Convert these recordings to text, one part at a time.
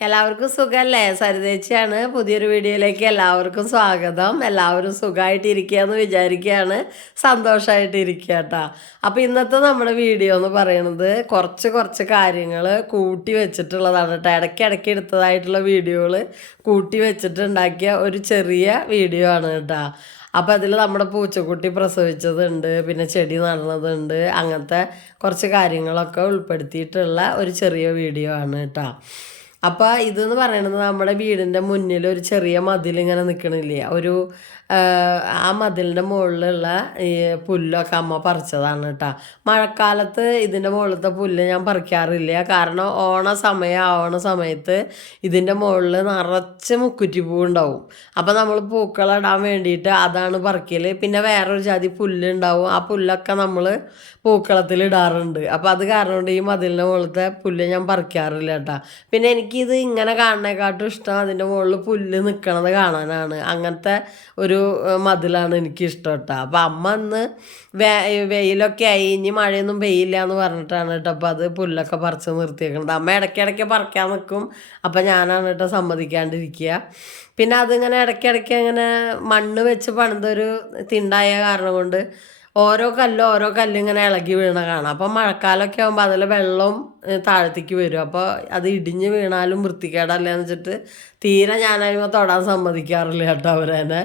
എല്ലാവർക്കും സുഖമല്ലേ സരിതേച്ചിയാണ് പുതിയൊരു വീഡിയോയിലേക്ക് എല്ലാവർക്കും സ്വാഗതം. എല്ലാവരും സുഖമായിട്ടിരിക്കുക എന്ന് വിചാരിക്കുകയാണ്. സന്തോഷമായിട്ടിരിക്കുക കേട്ടോ അപ്പോൾ ഇന്നത്തെ നമ്മുടെ വീഡിയോ എന്ന് പറയുന്നത് കുറച്ച് കുറച്ച് കാര്യങ്ങൾ കൂട്ടി വെച്ചിട്ടുള്ളതാണ് കേട്ടോ ഇടയ്ക്ക് ഇടയ്ക്ക് എടുത്തതായിട്ടുള്ള വീഡിയോകൾ കൂട്ടി വെച്ചിട്ടുണ്ടാക്കിയ ഒരു ചെറിയ വീഡിയോ ആണ് കേട്ടോ അപ്പം അതിൽ നമ്മുടെ പൂച്ചക്കുട്ടി പ്രസവിച്ചതുണ്ട് പിന്നെ ചെടി നടന്നതുണ്ട് അങ്ങനത്തെ കുറച്ച് കാര്യങ്ങളൊക്കെ ഉൾപ്പെടുത്തിയിട്ടുള്ള ഒരു ചെറിയ വീഡിയോ ആണ് കേട്ടോ അപ്പോൾ ഇതെന്ന് പറയണത് നമ്മുടെ വീടിന്റെ മുന്നിൽ ഒരു ചെറിയ മതിൽ ഇങ്ങനെ നിൽക്കണില്ലേ ഒരു ആ, മതിലിന്റെ മുകളിലുള്ള ഈ പുല്ലൊക്കെ അമ്മ പറിച്ചതാണ് കേട്ടോ മഴക്കാലത്ത് ഇതിന്റെ മുകളിലത്തെ പുല്ല് ഞാൻ പറിക്കാറില്ല. കാരണം ഓണ സമയം ആവണ സമയത്ത് ഇതിന്റെ മുകളിൽ നിറച്ച് മുക്കുറ്റി പൂ ഉണ്ടാവും അപ്പോൾ നമ്മൾ പൂക്കളിടാൻ വേണ്ടിയിട്ട് അതാണ് പറിക്കൽ പിന്നെ വേറൊരു ജാതി പുല്ലുണ്ടാവും. ആ പുല്ലൊക്കെ നമ്മൾ പൂക്കളത്തിൽ ഇടാറുണ്ട്. അപ്പോൾ അത് കാരണം കൊണ്ട് ഈ മതിലിന്റെ മുകളിലത്തെ പുല്ല് ഞാൻ പറിക്കാറില്ല കേട്ടോ പിന്നെ എനിക്കിത് ഇങ്ങനെ കാണുന്നേക്കാട്ടും ഇഷ്ടം അതിന്റെ മുകളിൽ പുല്ല് നിൽക്കണത് കാണാനാണ്. അങ്ങനത്തെ ഒരു മതിലാണ് എനിക്ക് ഇഷ്ടം കേട്ടോ അപ്പം അമ്മ അന്ന് വേ വെയിലൊക്കെ ആയി. ഇനി മഴയൊന്നും പെയ്യില്ല എന്ന് പറഞ്ഞിട്ടാണ് കേട്ടോ. അപ്പോൾ അത് പുല്ലൊക്കെ പറിച്ച് നിർത്തിയേക്കണത്. അമ്മ ഇടയ്ക്കിടയ്ക്ക് പറിക്കാൻ നിൽക്കും അപ്പം ഞാനാണ് കേട്ടോ സമ്മതിക്കാണ്ടിരിക്കുക. പിന്നെ അതിങ്ങനെ ഇടയ്ക്കിടയ്ക്ക് അങ്ങനെ മണ്ണ് വെച്ച് പണിതൊരു തിണ്ടായ കാരണം കൊണ്ട് ഓരോ കല്ലും ഓരോ കല്ലും ഇങ്ങനെ ഇളകി വീണ കാണാം. അപ്പം മഴക്കാലമൊക്കെ ആകുമ്പോൾ അതിൽ വെള്ളവും താഴത്തേക്ക് വരും. അപ്പോൾ അത് ഇടിഞ്ഞ് വീണാലും വൃത്തികേടല്ലേ എന്ന് വെച്ചിട്ട് തീരെ ഞാനതിമ തൊടാൻ സമ്മതിക്കാറില്ല കേട്ടോ അവരെന്നെ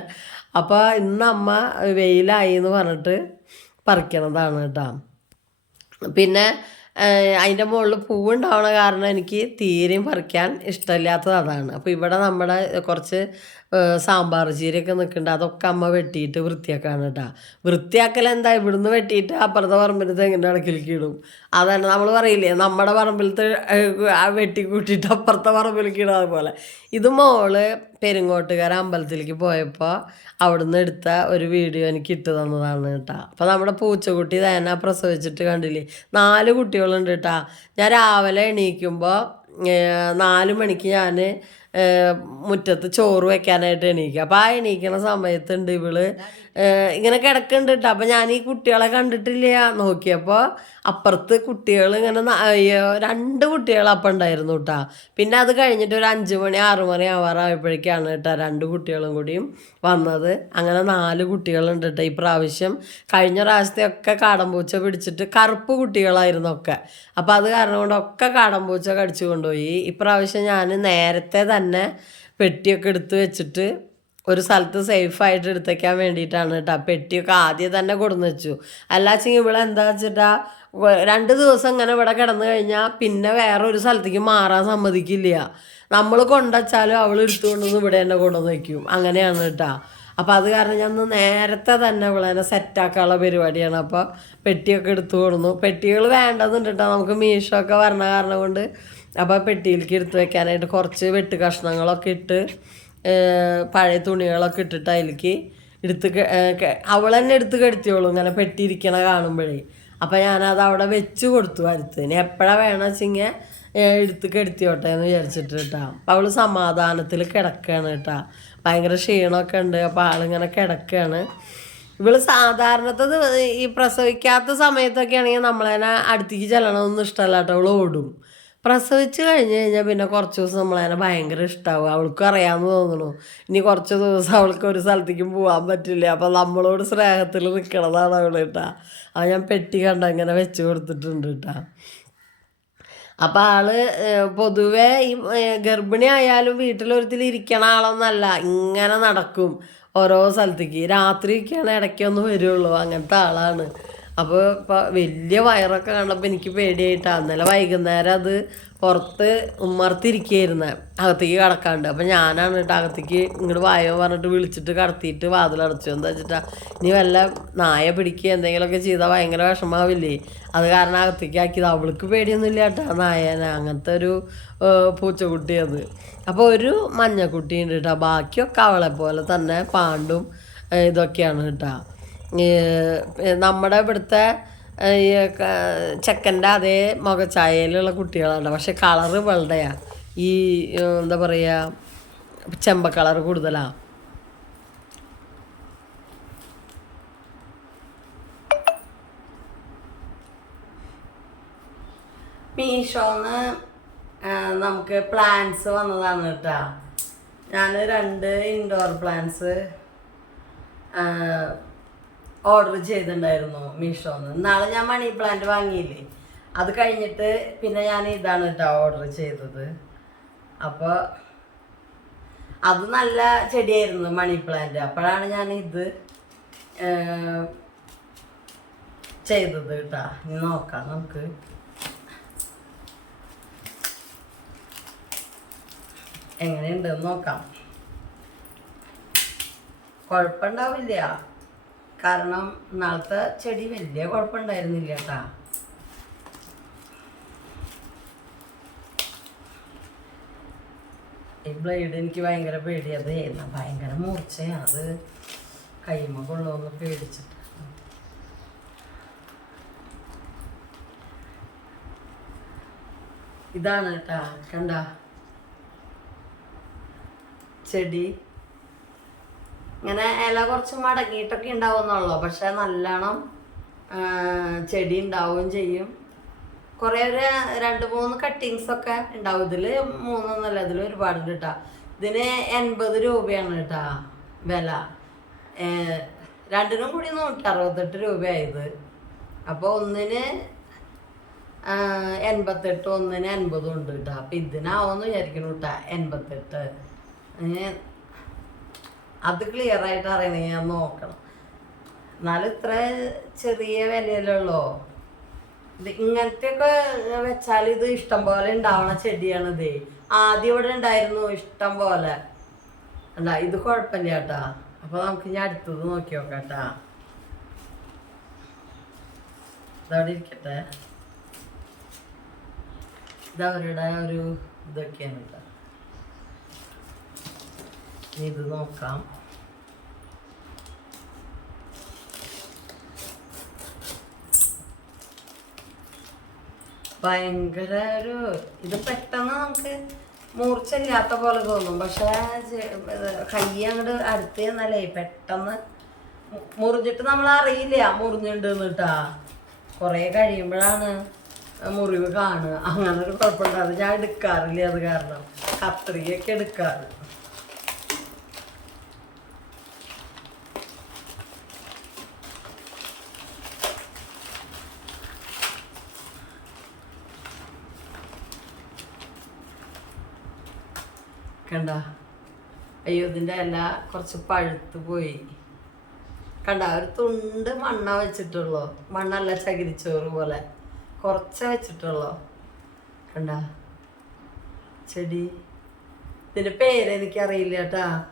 അപ്പോൾ ഇന്ന് അമ്മ വെയിലായി എന്ന് പറഞ്ഞിട്ട് പറിക്കണതാണ് കേട്ടോ. പിന്നെ അതിന്റെ മുകളിൽ പൂവുണ്ടാവണ കാരണം എനിക്ക് തീരെയും പറിക്കാൻ ഇഷ്ടമില്ലാത്തത് അതാണ്. അപ്പോൾ ഇവിടെ നമ്മുടെ കുറച്ച് സാമ്പാർ ചീരയൊക്കെ നിൽക്കുന്നുണ്ട് അതൊക്കെ അമ്മ വെട്ടിയിട്ട് വൃത്തിയാക്കാണ് കേട്ടോ വൃത്തിയാക്കൽ എന്താ ഇവിടുന്ന് വെട്ടിയിട്ട് അപ്പുറത്തെ പറമ്പിൽ തെങ്ങിന്റെ ഇടക്കിലേക്ക് ഇടും. അതാണ് നമ്മൾ പറയില്ലേ നമ്മുടെ പറമ്പിലത്തെ വെട്ടി കൂട്ടിയിട്ട് അപ്പുറത്തെ പറമ്പിലേക്ക് ഇടും അതുപോലെ. ഇത് മോൾ പെരുങ്ങോട്ടുകാര അമ്പലത്തിലേക്ക് പോയപ്പോൾ അവിടുന്ന് എടുത്ത ഒരു വീഡിയോ എനിക്ക് ഇട്ട് തന്നതാണ് കേട്ടോ അപ്പോൾ നമ്മുടെ പൂച്ചക്കുട്ടി തന്നെ പ്രസവിച്ചിട്ട് കണ്ടില്ലേ? നാല് കുട്ടികളുണ്ട് കേട്ടോ ഞാൻ രാവിലെ എണീക്കുമ്പോൾ നാല് മണിക്ക് ഞാൻ മുറ്റത്ത് ചോറ് വെക്കാനായിട്ട് എണീക്കുക അപ്പോൾ ആ എണീക്കണ സമയത്തുണ്ട് ഇവൾ ഇങ്ങനെ കിടക്കുന്നുണ്ട് അപ്പോൾ ഞാൻ ഈ കുട്ടികളെ കണ്ടിട്ടില്ല നോക്കിയപ്പോൾ അപ്പുറത്ത് കുട്ടികൾ ഇങ്ങനെ രണ്ട് കുട്ടികൾ അപ്പം ഉണ്ടായിരുന്നു കേട്ടോ പിന്നെ അത് കഴിഞ്ഞിട്ട് ഒരു അഞ്ച് മണി ആറ് മണി ആവാറായപ്പോഴേക്കാണ് കേട്ടോ രണ്ട് കുട്ടികളും കൂടിയും വന്നത്. അങ്ങനെ നാല് കുട്ടികളുണ്ട് കേട്ടോ ഈ പ്രാവശ്യം കഴിഞ്ഞ പ്രാവശ്യത്തെയൊക്കെ കാടമ്പൂച്ച പിടിച്ചിട്ട് കറുപ്പ് കുട്ടികളായിരുന്നു ഒക്കെ. അപ്പോൾ അത് കാരണം കൊണ്ടൊക്കെ കാടമ്പൂച്ച കടിച്ചു കൊണ്ടുപോയി. ഇപ്രാവശ്യം ഞാൻ നേരത്തെ തന്നെ പെട്ടിയൊക്കെ എടുത്ത് വെച്ചിട്ട് ഒരു സ്ഥലത്ത് സേഫായിട്ട് എടുത്തേക്കാൻ വേണ്ടിയിട്ടാണ് കേട്ടോ പെട്ടിയൊക്കെ ആദ്യം തന്നെ കൊടുന്ന് വെച്ചു. അല്ലാച്ചെങ്കിൽ ഇവിടെ എന്താ വെച്ചിട്ടാ രണ്ട് ദിവസം ഇങ്ങനെ ഇവിടെ കിടന്നു കഴിഞ്ഞാൽ പിന്നെ വേറെ ഒരു സ്ഥലത്തേക്ക് മാറാൻ സമ്മതിക്കില്ല. നമ്മൾ കൊണ്ടുവച്ചാലും അവൾ എടുത്തുകൊണ്ടൊന്ന് ഇവിടെ തന്നെ കൊണ്ടുവന്ന് വയ്ക്കും അങ്ങനെയാണ് കേട്ടോ അപ്പോൾ അത് കാരണം ഞാൻ ഒന്ന് നേരത്തെ തന്നെ ഇവിടെ തന്നെ സെറ്റാക്കാനുള്ള പരിപാടിയാണ്. അപ്പോൾ പെട്ടിയൊക്കെ എടുത്തു കൊടുന്നു. പെട്ടികൾ വേണ്ടതുണ്ട് കേട്ടോ നമുക്ക് മീഷോ ഒക്കെ വരണ കാരണം കൊണ്ട് അപ്പോൾ പെട്ടിയിലേക്ക് എടുത്ത് വെക്കാനായിട്ട് കുറച്ച് വെട്ട് കഷ്ണങ്ങളൊക്കെ ഇട്ട് പഴയ തുണികളൊക്കെ ഇട്ടിട്ട് അതിലേക്ക് എടുത്ത് അവൾ തന്നെ എടുത്ത് കെടുത്തിയോളൂ ഇങ്ങനെ പെട്ടിയിരിക്കണ കാണുമ്പോഴേ. അപ്പം ഞാനത് അവിടെ വെച്ച് കൊടുത്തു അടുത്ത് ഇനി എപ്പോഴാണ് വേണമെന്ന് വെച്ചിങ്ങനെ എടുത്ത് കെടുത്തിയോട്ടെ എന്ന് വിചാരിച്ചിട്ട് കേട്ടാ അപ്പം അവൾ സമാധാനത്തിൽ കിടക്കുകയാണ് കേട്ടാ ഭയങ്കര ക്ഷീണമൊക്കെ ഉണ്ട് അപ്പോൾ ആളിങ്ങനെ കിടക്കുകയാണ് ഇവൾ സാധാരണത്തെ ദിവ- ഈ പ്രസവിക്കാത്ത സമയത്തൊക്കെ ആണെങ്കിൽ നമ്മളതിനെ അടുത്തേക്ക് ചെല്ലണമെന്നൊന്നും ഇഷ്ടമല്ല കേട്ടോ അവൾ ഓടും. പ്രസവിച്ച് കഴിഞ്ഞ് കഴിഞ്ഞാൽ പിന്നെ കുറച്ച് ദിവസം നമ്മളതിനെ ഭയങ്കര ഇഷ്ടമാവും അവൾക്കും അറിയാമെന്ന് തോന്നുന്നു. ഇനി കുറച്ച് ദിവസം അവൾക്ക് ഒരു സ്ഥലത്തേക്കും പോകാൻ പറ്റില്ല. അപ്പോൾ നമ്മളോട് സ്നേഹത്തിൽ നിൽക്കണതാണ് അവൾ കേട്ടാ അത് ഞാൻ പെട്ടി കണ്ട? അങ്ങനെ വെച്ച് കൊടുത്തിട്ടുണ്ട് കേട്ടാ അപ്പം ആൾ പൊതുവേ ഈ ഗർഭിണി ആയാലും വീട്ടിലൊരുത്തിൽ ഇരിക്കണ ആളൊന്നല്ല. ഇങ്ങനെ നടക്കും. ഓരോ സ്ഥലത്തേക്ക്. രാത്രിയൊക്കെയാണ് ഇടയ്ക്കൊന്ന് വരുള്ളൂ. അങ്ങനത്തെ ആളാണ്. അപ്പോൾ ഇപ്പോൾ വലിയ വയറൊക്കെ കണ്ടപ്പോൾ എനിക്ക് പേടിയായിട്ടാണ് ഇന്നലെ വൈകുന്നേരം അത് പുറത്ത് ഉമ്മർത്തിരിക്കുകയായിരുന്നു അകത്തേക്ക് കടക്കാണ്ട്. അപ്പം ഞാനാണ് കേട്ടോ അകത്തേക്ക് ഇങ്ങോട്ട് വായോ പറഞ്ഞിട്ട് വിളിച്ചിട്ട് കടത്തിയിട്ട് വാതിലടച്ചു എന്താ വെച്ചിട്ടാ ഇനി വല്ല നായ പിടിക്കുക എന്തെങ്കിലുമൊക്കെ ചെയ്താൽ ഭയങ്കര വിഷമാവില്ലേ? അത് കാരണം അകത്തേക്ക് ആക്കിയത്. അവൾക്ക് പേടിയൊന്നുമില്ല കേട്ടോ നായന. അങ്ങനത്തെ ഒരു പൂച്ചക്കുട്ടി അത് അപ്പോൾ ഒരു മഞ്ഞക്കുട്ടി ഉണ്ട് കേട്ടോ ബാക്കിയൊക്കെ അവളെ പോലെ തന്നെ പാണ്ടും ഇതൊക്കെയാണ് കേട്ടോ നമ്മുടെ ഇവിടുത്തെ ഈ ചെക്കന്റെ അതേ മുഖച്ചായയിലുള്ള കുട്ടികളാണ്. പക്ഷെ കളറ് വെള്ളയാണ് ഈ എന്താ പറയുക ചെമ്പ കളർ കൂടുതലാണ് മീഷോന്ന് നമുക്ക് പ്ലാന്റ്സ് വന്നതാണ് കേട്ടോ. ഞാൻ രണ്ട് ഇൻഡോർ പ്ലാന്റ്സ് ഓർഡർ ചെയ്തിട്ടുണ്ടായിരുന്നു മീഷോന്ന്. നാളെ ഞാൻ മണി പ്ലാന്റ് വാങ്ങിയില്ലേ? അത് കഴിഞ്ഞിട്ട് പിന്നെ ഞാൻ ഇതാണ് കേട്ടോ ഓർഡർ ചെയ്തത്. അപ്പോൾ അത് നല്ല ചെടിയായിരുന്നു മണി പ്ലാന്റ് അപ്പോഴാണ് ഞാൻ ഇത് ചെയ്തത് കേട്ടാ ഇനി നോക്കാം നമുക്ക്. എങ്ങനെയുണ്ടെന്ന് നോക്കാം. കുഴപ്പമുണ്ടാവില്ല. കാരണം നാളത്തെ ചെടി വലിയ കുഴപ്പമുണ്ടായിരുന്നില്ല കേട്ടാ. ഈ ബ്ലേഡ് എനിക്ക് ഭയങ്കര പേടിയത് ഭയങ്കര മൂർച്ചയാണ് അത് കൈമ കൊള്ളുമെന്ന് പേടിച്ചിട്ട്. ഇതാണ് കേട്ടാ കണ്ട? ചെടി ഇങ്ങനെ ഇല കുറച്ച് മടങ്ങിയിട്ടൊക്കെ ഉണ്ടാവുന്നുള്ളൂ പക്ഷെ നല്ലോണം ചെടി ഉണ്ടാവുകയും ചെയ്യും. കുറേ ഒരു രണ്ട് മൂന്ന് കട്ടിങ്സ് ഒക്കെ ഉണ്ടാവും. ഇതിൽ മൂന്നൊന്നല്ല ഇതിൽ ഒരുപാട് കേട്ടാ. ഇതിന് എൺപത് രൂപയാണ് കേട്ടാ വില. രണ്ടിനും കൂടി നൂറ്റി അറുപത്തെട്ട് രൂപയായത്. അപ്പോൾ ഒന്നിന് എൺപത്തെട്ട് ഒന്നിന് എൺപതും ഉണ്ട് കേട്ടോ. അപ്പം ഇതിനാവുമെന്ന് വിചാരിക്കണു കേട്ടാ എൺപത്തെട്ട്. അത് ക്ലിയർ ആയിട്ട് അറിയണമെങ്കിൽ ഞാൻ നോക്കണം. എന്നാലും ഇത്ര ചെറിയ വിലയിലുള്ളോ ഇത് ഇങ്ങനത്തെയൊക്കെ വെച്ചാൽ ഇത് ഇഷ്ടം പോലെ ഉണ്ടാവണ ചെടിയാണിത്. ആദ്യം ഇവിടെ ഉണ്ടായിരുന്നു ഇഷ്ടം പോലെ. അല്ല ഇത് കുഴപ്പമില്ല കേട്ടാ. അപ്പൊ നമുക്ക് ഇനി അടുത്തത് നോക്കി നോക്കാം കേട്ടാ ഇതവിടെ ഇരിക്കട്ടെ. ഇത് അവരുടെ ഒരു ഇതൊക്കെയാണ് കേട്ടോ. ഇത് നോക്കാം. ഭയങ്കര ഒരു ഇത് പെട്ടെന്ന് നമുക്ക് മൂർച്ചയില്ലാത്ത പോലെ തോന്നും. പക്ഷെ കൈ അങ്ങോട്ട് അടുത്ത് ചെന്നാലേ പെട്ടെന്ന് മുറിഞ്ഞിട്ട് നമ്മൾ അറിയില്ല മുറിഞ്ഞിട്ടുണ്ട് കേട്ടാ കുറേ കഴിയുമ്പോഴാണ് മുറിവ് കാണുക. അങ്ങനെ ഒരു കുഴപ്പമുണ്ടാകും ഞാൻ എടുക്കാറില്ല അത് കാരണം. കത്രികയൊക്കെ എടുക്കാറ്. കണ്ട. അയ്യോ ഇതിന്റെ ഇല കുറച്ച് പഴുത്തു പോയി. കണ്ട ഒരു തുണ്ട് മണ്ണ വെച്ചിട്ടുള്ളോ. മണ്ണല്ല ചകിരിച്ചോറ് പോലെ. കുറച്ച് വെച്ചിട്ടുള്ളോ. കണ്ട. ചെടി. ഇതിന്റെ പേര് എനിക്കറിയില്ല കേട്ടാ.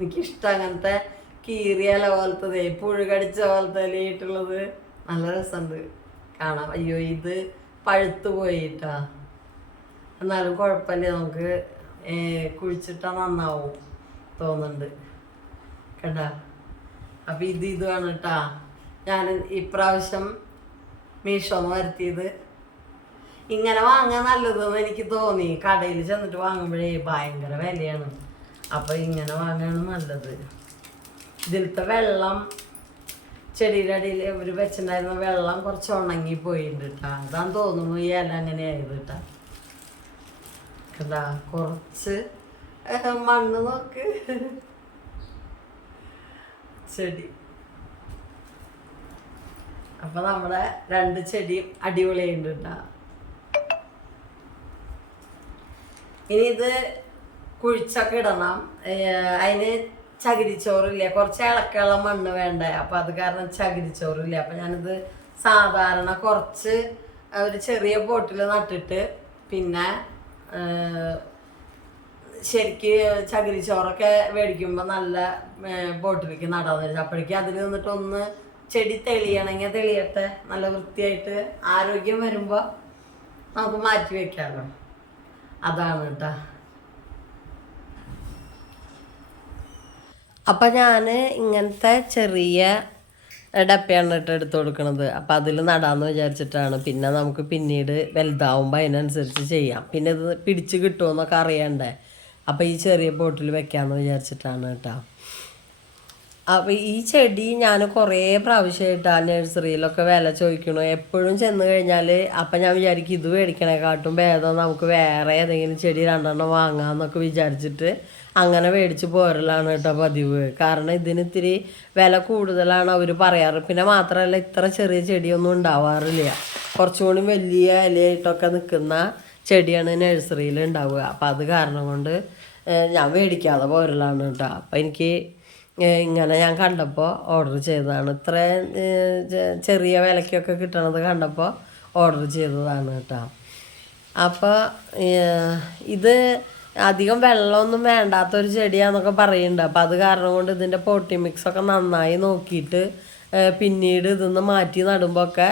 എനിക്കിഷ്ടം അങ്ങനത്തെ കീറിയ പോലത്തതേ പുഴു കടിച്ച പോലത്തെ ഇലയിട്ടുള്ളത് നല്ല രസമുണ്ട്. കാണാം. അയ്യോ ഇത് പഴുത്തു പോയിട്ടാ എന്നാലും കുഴപ്പമില്ല. നമുക്ക് ഏ, കുഴിച്ചിട്ടാ നന്നാവും തോന്നുന്നുണ്ട്. കണ്ട അപ്പം ഇത് ഇതുമാണ് കേട്ടാ ഞാൻ ഇപ്രാവശ്യം മീഷോന്ന് വരുത്തിയത്. ഇങ്ങനെ വാങ്ങാൻ നല്ലതെന്ന് എനിക്ക് തോന്നി. കടയിൽ ചെന്നിട്ട് വാങ്ങുമ്പോഴേ ഭയങ്കര വിലയാണ്. അപ്പം ഇങ്ങനെ വാങ്ങാണ് നല്ലത്. ഇതിലത്തെ വെള്ളം ചെടിയുടെ അടിയിൽ ഇവർ വെച്ചിട്ടുണ്ടായിരുന്ന വെള്ളം കുറച്ച് ഉണങ്ങി പോയിട്ടുണ്ട് കേട്ടാ. അതാന്ന് തോന്നുന്നു ഈ ഇല അങ്ങനെ ആയത് കേട്ടാ. കണ്ടാ കുറച്ച് മണ്ണ് നോക്ക്. ചെടി. അപ്പൊ നമ്മുടെ രണ്ട് ചെടിയും അടിപൊളിയുണ്ട് കേട്ടാ. ഇനി ഇത് കുഴിച്ചൊക്കെ ഇടണം. അതിന് ചകിരിച്ചോറില്ല? കുറച്ച് ഇളക്കുള്ള മണ്ണ് വേണ്ടേ? അപ്പൊ അത് കാരണം ചകിരിച്ചോറില്ല. അപ്പൊ ഞാനിത് സാധാരണ കുറച്ച് ഒരു ചെറിയ പോട്ടിൽ നട്ടിട്ട് പിന്നെ ശരിക്ക് ചകിരിച്ചോറൊക്കെ മേടിക്കുമ്പോൾ നല്ല ബോട്ടിലേക്ക് നടന്നു വെച്ചാൽ അപ്പോഴേക്കും അതിൽ നിന്നിട്ടൊന്ന് ചെടി തെളിയണമെങ്കിൽ തെളിയട്ടെ. നല്ല വൃത്തിയായിട്ട് ആരോഗ്യം വരുമ്പോൾ നമുക്ക് മാറ്റി വെക്കാമല്ലോ അതാണ് കേട്ടോ അപ്പം ഞാൻ ഇങ്ങനത്തെ ചെറിയ ഡപ്പയാണ് ഇട്ട് എടുത്തു കൊടുക്കുന്നത് അപ്പം അതിൽ നടാമെന്ന് വിചാരിച്ചിട്ടാണ്. പിന്നെ നമുക്ക് പിന്നീട് വലുതാവുമ്പോൾ അതിനനുസരിച്ച് ചെയ്യാം. പിന്നെ ഇത് പിടിച്ച് കിട്ടുമെന്നൊക്കെ അറിയണ്ടേ? അപ്പം ഈ ചെറിയ ബോട്ടിൽ വെക്കാമെന്ന് വിചാരിച്ചിട്ടാണ് കേട്ടോ. അപ്പോൾ ഈ ചെടി ഞാൻ കുറേ പ്രാവശ്യമായിട്ട് ആ നഴ്സറിയിലൊക്കെ വില ചോദിക്കണു. എപ്പോഴും ചെന്ന് കഴിഞ്ഞാൽ അപ്പം ഞാൻ വിചാരിക്കും ഇത് മേടിക്കണേക്കാട്ടും ഭേദം നമുക്ക് വേറെ ഏതെങ്കിലും ചെടി രണ്ടെണ്ണം വാങ്ങാമെന്നൊക്കെ വിചാരിച്ചിട്ട് അങ്ങനെ മേടിച്ച് പോരലാണ് കേട്ടോ പതിവ്. കാരണം ഇതിന് ഇത്തിരി വില കൂടുതലാണ് അവർ പറയാറ്. പിന്നെ മാത്രമല്ല ഇത്ര ചെറിയ ചെടിയൊന്നും ഉണ്ടാവാറില്ല. കുറച്ചുകൂടി വലിയ ഇലയായിട്ടൊക്കെ നിൽക്കുന്ന ചെടിയാണ് നഴ്സറിയിൽ ഉണ്ടാവുക. അപ്പം അത് കാരണം കൊണ്ട് ഞാൻ മേടിക്കാതെ പോരലാണ് കേട്ടോ. അപ്പം എനിക്ക് ഇങ്ങനെ ഞാൻ കണ്ടപ്പോൾ ഓർഡർ ചെയ്തതാണ്. ഇത്ര ചെറിയ വിലയ്ക്കൊക്കെ കിട്ടണത് കണ്ടപ്പോൾ ഓർഡർ ചെയ്തതാണ് കേട്ടോ. അപ്പോൾ ഇത് അധികം വെള്ളമൊന്നും വേണ്ടാത്തൊരു ചെടിയാന്നൊക്കെ പറയുന്നുണ്ട്. അപ്പം അത് കാരണം കൊണ്ട് ഇതിന്റെ പൊട്ടി മിക്സ് ഒക്കെ നന്നായി നോക്കിയിട്ട് പിന്നീട് ഇതൊന്ന് മാറ്റി നടുമ്പോൾ ഒക്കെ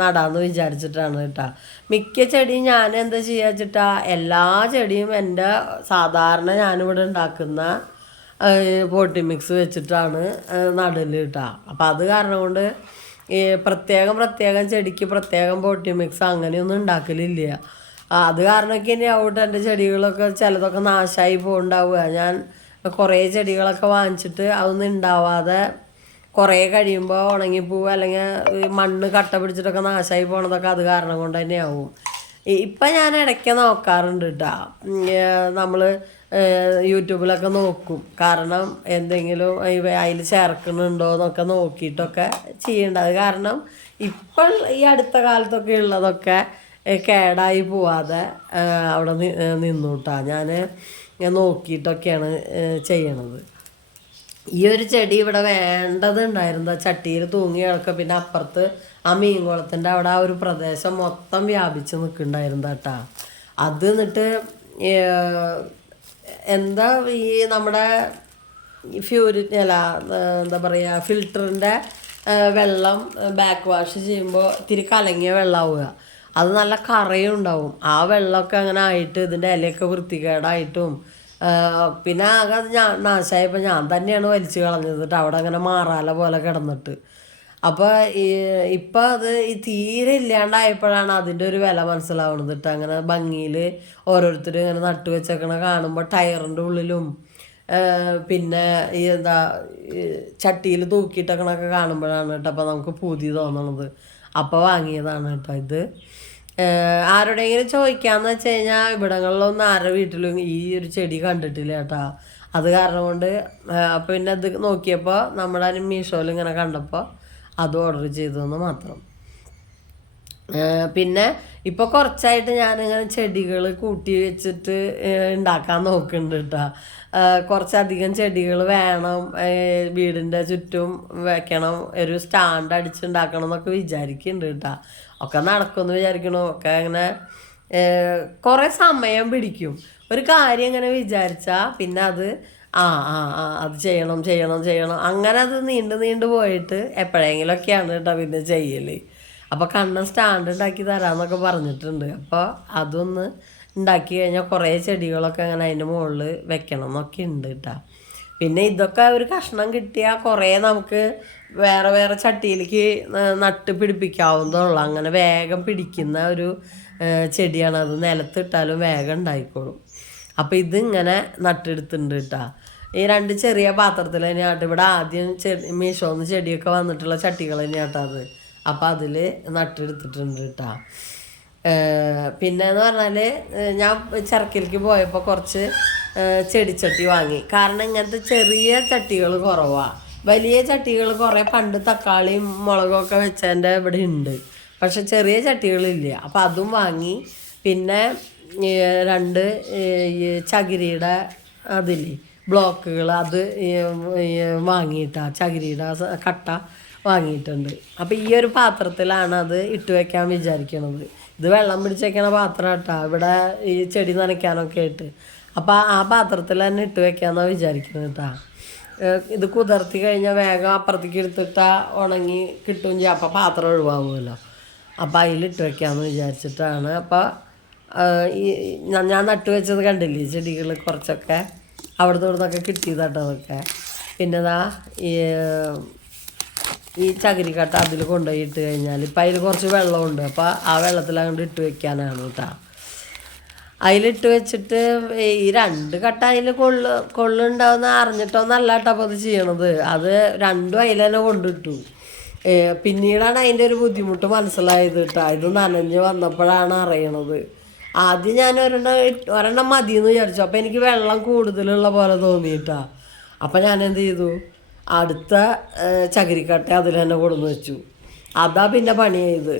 നടാന്ന് വിചാരിച്ചിട്ടാണ് കേട്ടോ. മിക്ക ചെടിയും ഞാൻ എന്താ ചെയ്യുക വെച്ചിട്ടാ എല്ലാ ചെടിയും എന്റെ സാധാരണ ഞാനിവിടെ ഉണ്ടാക്കുന്ന പോട്ടി മിക്സ് വെച്ചിട്ടാണ് നടൽ കേട്ടോ. അപ്പം അത് കാരണം കൊണ്ട് പ്രത്യേകം പ്രത്യേകം ചെടിക്ക് പ്രത്യേകം പോട്ടി മിക്സ് അങ്ങനെയൊന്നും ഉണ്ടാക്കലില്ല. അത് കാരണമൊക്കെ ഇനി ആവട്ടെ എന്റെ ചെടികളൊക്കെ ചിലതൊക്കെ നാശമായി പോകുന്നുണ്ടാവുക ഞാൻ കുറേ ചെടികളൊക്കെ വാങ്ങിച്ചിട്ട് അതൊന്നും ഉണ്ടാവാതെ കുറേ കഴിയുമ്പോൾ ഉണങ്ങിപ്പോവുക അല്ലെങ്കിൽ മണ്ണ് കട്ട പിടിച്ചിട്ടൊക്കെ നാശമായി പോകണതൊക്കെ അത് കാരണം കൊണ്ട് തന്നെയാവും. ഇപ്പം ഞാൻ ഇടയ്ക്ക് നോക്കാറുണ്ട് കേട്ടോ നമ്മൾ യൂട്യൂബിലൊക്കെ നോക്കും. കാരണം എന്തെങ്കിലും അതിൽ ചേർക്കുന്നുണ്ടോ എന്നൊക്കെ നോക്കിയിട്ടൊക്കെ ചെയ്യേണ്ടത് കാരണം ഇപ്പോൾ ഈ അടുത്ത കാലത്തൊക്കെ ഉള്ളതൊക്കെ കേടായി പോവാതെ അവിടെ നിന്നൂട്ടാ. ഞാൻ ഞാൻ നോക്കിയിട്ടൊക്കെയാണ് ചെയ്യണത്. ഈ ഒരു ചെടി ഇവിടെ വേണ്ടതുണ്ടായിരുന്നു. ചട്ടിയിൽ തൂങ്ങി കിടക്കുക. പിന്നെ അപ്പുറത്ത് ആ മീൻകുളത്തിന്റെ അവിടെ ആ ഒരു പ്രദേശം മൊത്തം വ്യാപിച്ച് നിൽക്കുന്നുണ്ടായിരുന്നു കേട്ടാ അത് എന്നിട്ട് എന്താ ഈ നമ്മുടെ ഫ്യൂരി അല്ല എന്താ പറയുക ഫിൽറ്ററിന്റെ വെള്ളം ബാക്ക് വാഷ് ചെയ്യുമ്പോൾ ഇത്തിരി കലങ്ങിയ വെള്ളമാവുക. അത് നല്ല കറയും ഉണ്ടാവും. ആ വെള്ളമൊക്കെ അങ്ങനെ ആയിട്ട് ഇതിന്റെ ഇലയൊക്കെ വൃത്തികേടായിട്ടും പിന്നെ ആകെ അത് ഞാൻ നാശമായപ്പോൾ ഞാൻ തന്നെയാണ് വലിച്ചു കളഞ്ഞിട്ട് അവിടെ അങ്ങനെ മാറാല പോലെ കിടന്നിട്ട്. അപ്പോൾ ഇപ്പം അത് ഈ തീരെ ഇല്ലാണ്ടായപ്പോഴാണ് അതിന്റെ ഒരു വില മനസ്സിലാവുന്നത് കേട്ടോ അങ്ങനെ ഭംഗിയിൽ ഓരോരുത്തർ ഇങ്ങനെ നട്ടു വെച്ചേക്കണ കാണുമ്പോൾ ടയറിന്റെ ഉള്ളിലും പിന്നെ ഈ എന്താ ചട്ടിയിൽ തൂക്കിയിട്ടൊക്കെ കാണുമ്പോഴാണ് കേട്ടോ അപ്പോൾ നമുക്ക് പൂതി തോന്നണത്. അപ്പോൾ വാങ്ങിയതാണ് കേട്ടോ ഇത്. ആരോടെങ്കിലും ചോദിക്കാന്ന് വെച്ച് കഴിഞ്ഞാൽ ഇവിടങ്ങളിലൊന്നും ആരുടെ വീട്ടിലും ഈ ഒരു ചെടി കണ്ടിട്ടില്ല കേട്ടോ. അത് കാരണം കൊണ്ട് ഏഹ് പിന്നെ അത് നോക്കിയപ്പോൾ നമ്മുടെ മീഷോയിൽ ഇങ്ങനെ കണ്ടപ്പോൾ അത് ഓർഡർ ചെയ്തു എന്ന് മാത്രം പിന്നെ ഇപ്പോൾ കുറച്ചായിട്ട് ഞാനിങ്ങനെ ചെടികൾ കൂട്ടി വെച്ചിട്ട് ഉണ്ടാക്കാൻ നോക്കുന്നുണ്ട് കേട്ടോ. കുറച്ചധികം ചെടികൾ വേണം വീടിന്റെ ചുറ്റും വെക്കണം ഒരു സ്റ്റാൻഡ് അടിച്ചുണ്ടാക്കണം എന്നൊക്കെ വിചാരിക്കുന്നുണ്ട് കേട്ടോ. ഒക്കെ നടക്കുമെന്ന് വിചാരിക്കണു. ഒക്കെ അങ്ങനെ കുറെ സമയം പിടിക്കും. ഒരു കാര്യം ഇങ്ങനെ വിചാരിച്ചാൽ പിന്നെ അത് ആ ആ ആ അത് ചെയ്യണം ചെയ്യണം ചെയ്യണം. അങ്ങനെ അത് നീണ്ടു നീണ്ടു പോയിട്ട് എപ്പോഴെങ്കിലൊക്കെയാണ് കേട്ടോ പിന്നെ ചെയ്യൽ അപ്പോൾ കണ്ണൻ സ്റ്റാൻഡ് ഉണ്ടാക്കി തരാമെന്നൊക്കെ പറഞ്ഞിട്ടുണ്ട്. അപ്പോൾ അതൊന്ന് ഉണ്ടാക്കി കഴിഞ്ഞാൽ കുറേ ചെടികളൊക്കെ അങ്ങനെ അതിന്റെ മുകളിൽ വെക്കണം എന്നൊക്കെ ഉണ്ട് കേട്ടോ. പിന്നെ ഇതൊക്കെ ഒരു കഷ്ണം കിട്ടിയാൽ കുറേ നമുക്ക് വേറെ വേറെ ചട്ടിയിലേക്ക് നട്ട് പിടിപ്പിക്കാവുന്നതുള്ളൂ. അങ്ങനെ വേഗം പിടിക്കുന്ന ഒരു ചെടിയാണ്. അത് നിലത്തിട്ടാലും വേഗം ഉണ്ടായിക്കോളും. അപ്പോൾ ഇതിങ്ങനെ നട്ടെടുത്തിട്ടുണ്ട് കേട്ടോ. ഈ രണ്ട് ചെറിയ പാത്രത്തിൽ തന്നെയാട്ടോ. ഇവിടെ ആദ്യം ചെടി മീഷോന്ന് ചെടിയൊക്കെ വന്നിട്ടുള്ള ചട്ടികൾ തന്നെയാട്ടോ അത്. അപ്പോൾ അതിൽ നട്ടെടുത്തിട്ടുണ്ട് കേട്ടോ. പിന്നെ എന്ന് പറഞ്ഞാൽ ഞാൻ ചിറക്കിലേക്ക് പോയപ്പോൾ കുറച്ച് ചെടിച്ചട്ടി വാങ്ങി. കാരണം ഇങ്ങനത്തെ ചെറിയ ചട്ടികൾ കുറവാണ് വലിയ ചട്ടികൾ കുറേ പണ്ട് തക്കാളിയും മുളകൊക്കെ വെച്ചതിന്റെ ഇവിടെ ഉണ്ട്. പക്ഷെ ചെറിയ ചട്ടികളില്ല. അപ്പം അതും വാങ്ങി. പിന്നെ രണ്ട് ചകിരിയുടെ അതില്ലേ ബ്ലോക്കുകൾ അത് വാങ്ങിയിട്ടാണ് ചകിരിയുടെ കട്ട വാങ്ങിയിട്ടുണ്ട്. അപ്പോൾ ഈ ഒരു പാത്രത്തിലാണ് അത് ഇട്ട് വെക്കാൻ വിചാരിക്കണത്. ഇത് വെള്ളം പിടിച്ച് വെക്കണ പാത്രം കേട്ടോ ഇവിടെ ഈ ചെടി നനയ്ക്കാനൊക്കെ ആയിട്ട്. അപ്പോൾ ആ പാത്രത്തിൽ തന്നെ ഇട്ട് വെക്കാമെന്നാണ് വിചാരിക്കുന്നത് കേട്ടോ. ഇത് കുതിർത്തി കഴിഞ്ഞാൽ വേഗം അപ്പുറത്തേക്ക് എടുത്തിട്ടാൽ ഉണങ്ങി കിട്ടും ചെയ്യും. അപ്പോൾ പാത്രം ഒഴിവാകുമല്ലോ അപ്പോൾ അതിലിട്ട് വെക്കാമെന്ന് വിചാരിച്ചിട്ടാണ്. അപ്പോൾ ഈ ഞാൻ നട്ടു വെച്ചത് കണ്ടില്ലേ? ചെടികൾ കുറച്ചൊക്കെ അവിടുന്ന് ഇവിടുന്നൊക്കെ കിട്ടിയതാട്ടോ അതൊക്കെ. പിന്നെ ഈ ഈ ചകിരിക്കട്ട അതിൽ കൊണ്ടുപോയി ഇട്ട് കഴിഞ്ഞാൽ ഇപ്പം അതിൽ കുറച്ച് വെള്ളമുണ്ട്. അപ്പോൾ ആ വെള്ളത്തിൽ അങ്ങോട്ട് ഇട്ട് വെക്കാനാണ് കേട്ടോ. അതിലിട്ട് വെച്ചിട്ട് ഈ രണ്ട് കട്ട അതിൽ കൊള്ള കൊള്ളുണ്ടാവുന്ന അറിഞ്ഞിട്ടൊന്നല്ല കേട്ടോ അപ്പോൾ അത് ചെയ്യണത്. അത് രണ്ടും അതിൽ തന്നെ കൊണ്ടിട്ടു. പിന്നീടാണ് അതിന്റെ ഒരു ബുദ്ധിമുട്ട് മനസ്സിലായത് കേട്ടോ. ഇത് നനഞ്ഞ് വന്നപ്പോഴാണ് അറിയണത്. ആദ്യം ഞാൻ ഒരെണ്ണം ഒരെണ്ണം മതി എന്ന് വിചാരിച്ചു. അപ്പോൾ എനിക്ക് വെള്ളം കൂടുതലുള്ള പോലെ തോന്നിയിട്ടാ അപ്പോൾ ഞാൻ എന്ത് ചെയ്തു? അടുത്ത ചകിരിക്കട്ട അതിൽ തന്നെ കൊണ്ടുവന്ന് വെച്ചു. അതാ പിന്നെ പണി ചെയ്ത്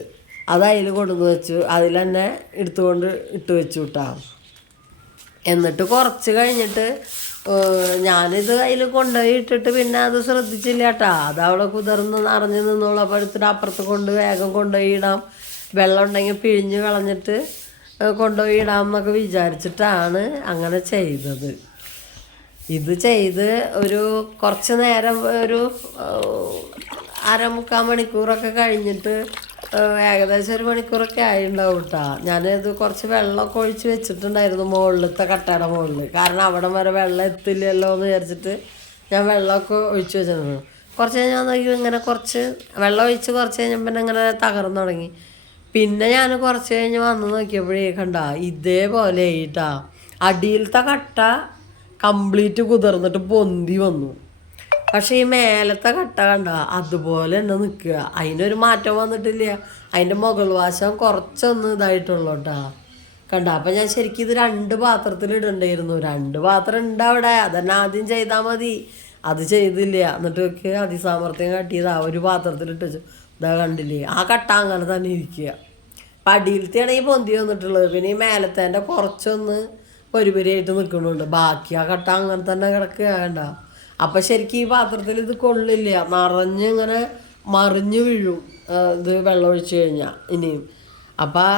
അത് അതിൽ കൊണ്ടുവന്ന് വെച്ചു. അതിൽ തന്നെ എടുത്തുകൊണ്ട് ഇട്ട് വെച്ചു കേട്ടോ എന്നിട്ട് കുറച്ച് കഴിഞ്ഞിട്ട് ഞാനിത് അതിൽ കൊണ്ടുപോയി ഇട്ടിട്ട് പിന്നെ അത് ശ്രദ്ധിച്ചില്ല കേട്ടാ അത് അവിടെ കുതിർന്ന് നിറഞ്ഞ് നിന്നോളൂ. അപ്പോൾ എടുത്തിട്ട് അപ്പുറത്ത് കൊണ്ട് വേഗം കൊണ്ടുപോയി ഇടാം. വെള്ളം ഉണ്ടെങ്കിൽ പിഴിഞ്ഞ് കളഞ്ഞിട്ട് കൊണ്ടുപോയി ഇടാം എന്നൊക്കെ വിചാരിച്ചിട്ടാണ് അങ്ങനെ ചെയ്തത്. ഇത് ചെയ്ത് ഒരു കുറച്ച് നേരം ഒരു അരമുക്കാൽ മണിക്കൂറൊക്കെ കഴിഞ്ഞിട്ട് ഏകദേശം ഒരു മണിക്കൂറൊക്കെ ആയിട്ടുണ്ടാവും കേട്ടോ ഞാനിത് കുറച്ച് വെള്ളമൊക്കെ ഒഴിച്ച് വെച്ചിട്ടുണ്ടായിരുന്നു മുകളിലത്തെ കട്ടയുടെ മുകളിൽ കാരണം അവിടെ വരെ വെള്ളം എത്തില്ലല്ലോ എന്ന് വിചാരിച്ചിട്ട് ഞാൻ വെള്ളമൊക്കെ ഒഴിച്ച് വെച്ചിട്ടുണ്ട്. കുറച്ച് കഴിഞ്ഞാൽ നോക്കി ഇങ്ങനെ കുറച്ച് വെള്ളം ഒഴിച്ച് കുറച്ച് കഴിഞ്ഞപ്പോൾ പിന്നെ ഇങ്ങനെ തകർന്നു തുടങ്ങി. പിന്നെ ഞാൻ കുറച്ച് കഴിഞ്ഞ് വന്ന് നോക്കിയപ്പോഴേ കണ്ട ഇതേപോലെ ആയിട്ടാ അടിയിലത്തെ കട്ട കംപ്ലീറ്റ് കുതിർന്നിട്ട് പൊന്തി വന്നു. പക്ഷെ ഈ മേലത്തെ കട്ട കണ്ട? അതുപോലെ തന്നെ നിൽക്കുക. അതിനൊരു മാറ്റം വന്നിട്ടില്ല. അതിന്റെ മുകൾ വാശം കുറച്ചൊന്ന് ഇതായിട്ടുള്ളൂ കേട്ടോ. കണ്ട? അപ്പം ഞാൻ ശരിക്കും ഇത് രണ്ട് പാത്രത്തിൽ ഇടണ്ടായിരുന്നു. രണ്ട് പാത്രം ഉണ്ട് അവിടെ. അതന്നെ ആദ്യം ചെയ്താൽ മതി. അത് ചെയ്തില്ല. എന്നിട്ട് ഒക്കെ അതിസാമർത്ഥ്യം കാട്ടിയത്. ആ ഒരു പാത്രത്തിലിട്ട് വെച്ചു. ഇതാ കണ്ടില്ലേ? ആ കട്ട അങ്ങനെ തന്നെ ഇരിക്കുക. അപ്പം അടിയിലത്തെയാണ് ഈ പൊന്തി വന്നിട്ടുള്ളത്. പിന്നെ ഈ മേലത്തേന്റെ കുറച്ചൊന്ന് പൊരിപൊരിയായിട്ട് നിൽക്കുന്നുണ്ട് ബാക്കി ആ കട്ട അങ്ങനെ തന്നെ കിടക്കുക വേണ്ട അപ്പം ശരിക്കും ഈ പാത്രത്തിൽ ഇത് കൊള്ളില്ല. നിറഞ്ഞ് ഇങ്ങനെ മറിഞ്ഞു വീഴും. ഇത് വെള്ളമൊഴിച്ച് കഴിഞ്ഞാൽ ഇനിയും. അപ്പം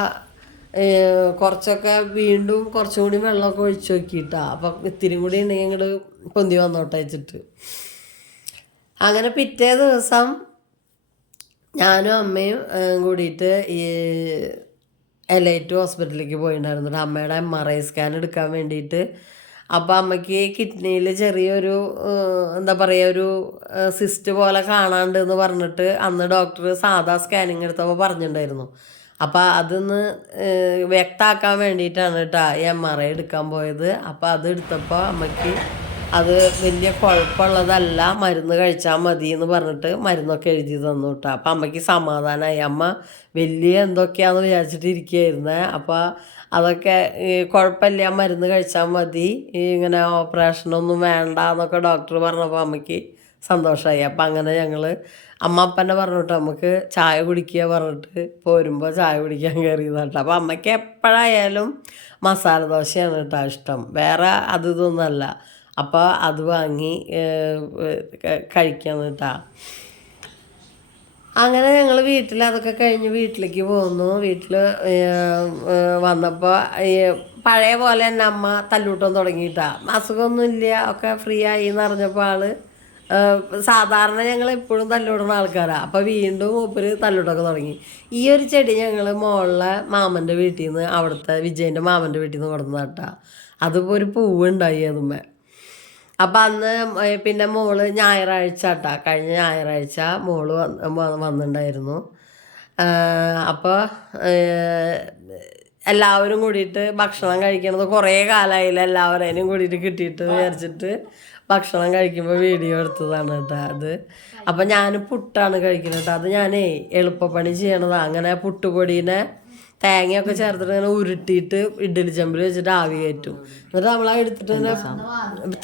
കുറച്ചൊക്കെ വീണ്ടും കുറച്ചും കൂടി വെള്ളമൊക്കെ ഒഴിച്ച് നോക്കിയിട്ടാ. അപ്പം ഇത്തിരി കൂടി ഉണ്ടെങ്കിൽ ഇങ്ങോട്ട് പൊന്തി വന്നോട്ടെ വെച്ചിട്ട്. അങ്ങനെ പിറ്റേ ദിവസം ഞാനും അമ്മയും കൂടിയിട്ട് ഈ എലൈറ്റ് ഹോസ്പിറ്റലിലേക്ക് പോയിട്ടുണ്ടായിരുന്നു അമ്മയുടെ എം ആർ ഐ സ്കാൻ എടുക്കാൻ വേണ്ടിയിട്ട് അപ്പോൾ അമ്മയ്ക്ക് കിഡ്നിയിൽ ചെറിയൊരു എന്താ പറയുക ഒരു സിസ്റ്റ് പോലെ കാണാണ്ട് എന്ന് പറഞ്ഞിട്ട് അന്ന് ഡോക്ടർ സാധാ സ്കാനിങ് എടുത്തപ്പോൾ പറഞ്ഞിട്ടുണ്ടായിരുന്നു അപ്പോൾ അതൊന്ന് വ്യക്തമാക്കാൻ വേണ്ടിയിട്ടാണ് കേട്ടോ എം ആർ ഐ എടുക്കാൻ പോയത്. അപ്പോൾ അത് എടുത്തപ്പോൾ അമ്മയ്ക്ക് അത് വലിയ കുഴപ്പമുള്ളതല്ല മരുന്ന് കഴിച്ചാൽ മതി എന്ന് പറഞ്ഞിട്ട് മരുന്നൊക്കെ എഴുതി തന്നു കേട്ടോ അപ്പം അമ്മയ്ക്ക് സമാധാനമായി അമ്മ വലിയ എന്തൊക്കെയാണെന്ന് വിചാരിച്ചിട്ട് ഇരിക്കുകയായിരുന്നേ അപ്പോൾ അതൊക്കെ കുഴപ്പമില്ല മരുന്ന് കഴിച്ചാൽ മതി. ഇങ്ങനെ ഓപ്പറേഷനൊന്നും വേണ്ട എന്നൊക്കെ ഡോക്ടർ പറഞ്ഞപ്പോൾ അമ്മയ്ക്ക് സന്തോഷമായി അപ്പം അങ്ങനെ ഞങ്ങൾ അമ്മ അപ്പനെ പറഞ്ഞിട്ട് നമുക്ക് ചായ കുടിക്കുക പറഞ്ഞിട്ട് പോരുമ്പോൾ ചായ കുടിക്കാൻ കയറിയതാണ് കേട്ടോ അപ്പോൾ അമ്മയ്ക്ക് എപ്പോഴായാലും മസാല ദോശയാണ് കേട്ടോ ഇഷ്ടം. വേറെ അത് ഇതൊന്നുമല്ല. അപ്പോൾ അത് വാങ്ങി കഴിക്കാന്ന് കേട്ടാ അങ്ങനെ ഞങ്ങൾ വീട്ടിൽ അതൊക്കെ കഴിഞ്ഞ് വീട്ടിലേക്ക് പോന്നു. വീട്ടിൽ വന്നപ്പോൾ പഴയ പോലെ തന്നെ അമ്മ തല്ലൂട്ടം തുടങ്ങിയിട്ടാ. അസുഖമൊന്നുമില്ല ഒക്കെ ഫ്രീ ആയി എന്ന് അറിഞ്ഞപ്പോൾ ആൾ സാധാരണ ഞങ്ങൾ എപ്പോഴും തല്ലൂടുന്ന ആൾക്കാരാണ് അപ്പോൾ വീണ്ടും ഒപ്പര് തല്ലൂട്ടൊക്കെ തുടങ്ങി. ഈ ഒരു ചെടി ഞങ്ങൾ മോളിലെ മാമന്റെ വീട്ടിൽ നിന്ന് അവിടുത്തെ വിജയന്റെ മാമന്റെ വീട്ടിൽ നിന്ന് കൊടുക്കുന്ന നട്ടാ അതിപ്പോൾ ഒരു പൂവുണ്ടായി അതുമ്മേ. അപ്പം അന്ന് പിന്നെ മോൾ ഞായറാഴ്ച കേട്ടോ കഴിഞ്ഞ ഞായറാഴ്ച മോൾ വന്നിട്ടുണ്ടായിരുന്നു അപ്പോൾ എല്ലാവരും കൂടിയിട്ട് ഭക്ഷണം കഴിക്കണത് കുറേ കാലമായില്ല എല്ലാവരേനും കൂടിയിട്ട് കിട്ടിയിട്ട് വിചാരിച്ചിട്ട് ഭക്ഷണം കഴിക്കുമ്പോൾ വീഡിയോ എടുത്തതാണ് കേട്ടോ അത്. അപ്പം ഞാൻ പുട്ടാണ് കഴിക്കുന്നത് കേട്ടോ അത് ഞാനേ എളുപ്പപ്പണി ചെയ്യണതാണ് അങ്ങനെ പുട്ടുപൊടീനെ തേങ്ങയൊക്കെ ചേർത്തിട്ട് ഇങ്ങനെ ഉരുട്ടിയിട്ട് ഇഡ്ഡലി ചെമ്പിൽ വെച്ചിട്ട് ആവി കയറ്റും. എന്നിട്ട് നമ്മളാ എടുത്തിട്ട് ഇങ്ങനെ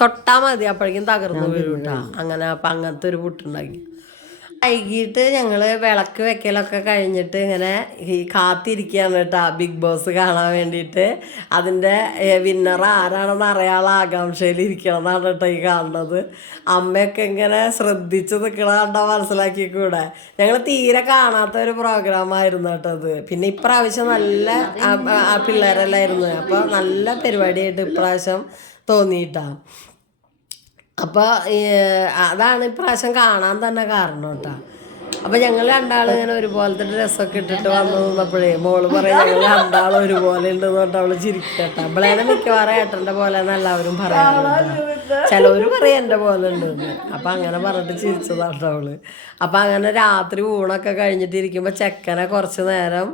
തൊട്ടാൽ മതി. അപ്പോഴേക്കും തകർന്നു വീഴും കേട്ടോ അങ്ങനെ അപ്പം അങ്ങനത്തെ ഒരു പുട്ടുണ്ടാക്കി. വൈകിട്ട് ഞങ്ങൾ വിളക്ക് വെക്കലൊക്കെ കഴിഞ്ഞിട്ട് ഇങ്ങനെ ഈ കാത്തിരിക്കുകയാണ് കേട്ടോ ബിഗ് ബോസ് കാണാൻ വേണ്ടിയിട്ട്. അതിന്റെ വിന്നർ ആരാണെന്ന് അറിയാനുള്ള ആകാംക്ഷയിൽ ഇരിക്കണമെന്നാണ് കേട്ടോ ഈ കാണുന്നത്. അമ്മയൊക്കെ ഇങ്ങനെ ശ്രദ്ധിച്ച് നിൽക്കണ മനസ്സിലാക്കി മനസ്സിലാക്കിക്കൂടെ? ഞങ്ങൾ തീരെ കാണാത്ത ഒരു പ്രോഗ്രാമായിരുന്നു കേട്ടോ അത്. പിന്നെ ഇപ്രാവശ്യം നല്ല ആ- പിള്ളേരെല്ലായിരുന്നു അപ്പോൾ നല്ല പരിപാടിയായിട്ട് ഇപ്രാവശ്യം തോന്നിയിട്ടാ. അപ്പോൾ അതാണ് ഇപ്രാവശ്യം കാണാൻ തന്നെ കാരണം കേട്ടോ. അപ്പം ഞങ്ങൾ രണ്ടാളും ഇങ്ങനെ ഒരുപോലത്തെ ഡ്രസ്സൊക്കെ ഇട്ടിട്ട് വന്നു നിന്നപ്പോഴേ മോൾ പറയും ഞങ്ങൾ രണ്ടാളും ഒരുപോലെ ഉണ്ട് പറഞ്ഞിട്ട് അവൾ ചിരിക്കട്ടെ അവളേനെ മിക്കവാറും ഏട്ടന്റെ പോലെ എന്ന് എല്ലാവരും പറയാറുണ്ട് ചിലവർ പറയും എന്റെ പോലെ ഉണ്ടെന്ന് അപ്പം അങ്ങനെ പറഞ്ഞിട്ട് ചിരിച്ചതാണ് അവൾ. അപ്പം അങ്ങനെ രാത്രി ഊണൊക്കെ കഴിഞ്ഞിട്ട് ഇരിക്കുമ്പോൾ ചെക്കനെ കുറച്ച് നേരം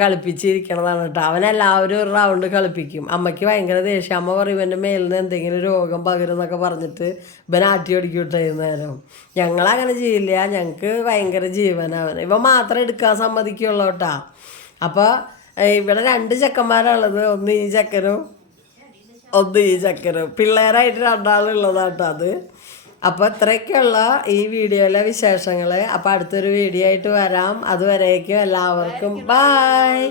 കളിപ്പിച്ചിരിക്കണതാണ് കേട്ടോ. അവനെല്ലാവരും ഒരു റൗണ്ട് കളിപ്പിക്കും. അമ്മയ്ക്ക് ഭയങ്കര ദേഷ്യം. അമ്മ പറയും ഇവന്റെ മേലിൽ നിന്ന് എന്തെങ്കിലും രോഗം പകരും എന്നൊക്കെ പറഞ്ഞിട്ട് ഇവൻ ആട്ടി ഓടിക്കൂട്ടെ നേരം ഞങ്ങളങ്ങനെ ചെയ്യില്ല. ഞങ്ങൾക്ക് ഭയങ്കര ജീവനാണ് ഇവ മാത്രം എടുക്കാൻ സമ്മതിക്കുള്ളൂ കേട്ടോ. അപ്പോൾ ഇവിടെ രണ്ട് ചെക്കന്മാരുള്ളത് ഒന്ന് ഈ ചെക്കനും ഒന്ന് ഈ ചെക്കനും. പിള്ളേരായിട്ട് രണ്ടാളുള്ളതാട്ടോ അത്. അപ്പോൾ അത്രയ്ക്കുള്ള ഈ വീഡിയോയിലെ വിശേഷങ്ങൾ അപ്പോൾ അടുത്തൊരു വീഡിയോ ആയിട്ട് വരാം. അതുവരേക്കും എല്ലാവർക്കും. ബായ്